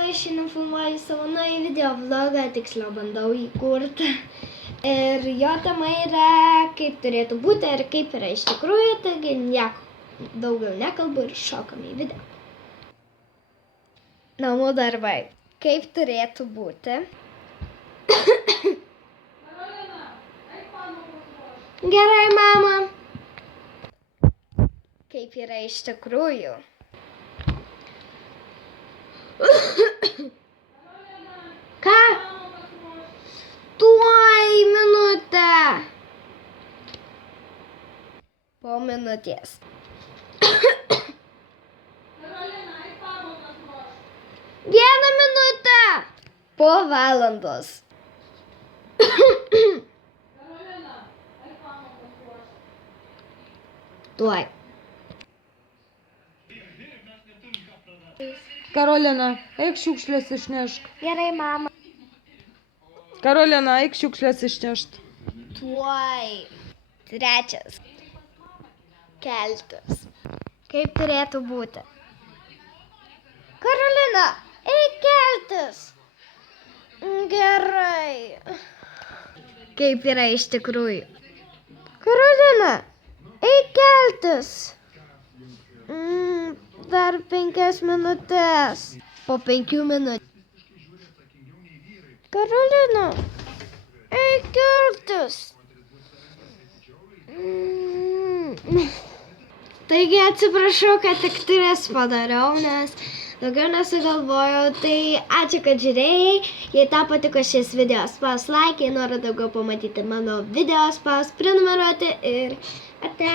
aš šiandien filmuoju savo naują video vlogą, tiksliau bandau jį kurti. Ir jo tema yra, kaip turėtų būti ir kaip yra iš tikrųjų, taigi nieko daugiau nekalbu ir šokam į video. Namų darbai. Kaip turėtų būti? Gerai, mama. Kaip yra iš tikrųjų? Ką? Tuoj minutę. Po minutės. Vieną minutę. Po valandos. Tuoj. Karolina, eik šiukšlės išnešk. Gerai, mama. Karolina, eik šiukšlės išnešt. Tuoj. Trečias. Keltis. Kaip turėtų būti? Karolina, eik keltis. Gerai. Kaip yra iš tikrųjų? Karolina, eik keltis. Dar 5 minutės. Po 5 minučių. Karolina, eik keltis. Taigi atsiprašau, kad tik 3 padariau, nes daugiau nesugalvojau. Tai ačiū, kad žiūrėjai. Jei tau patiko šis video, spaus like, jei nori daugiau pamatyti mano video, spaus prenumeruoti ir ate.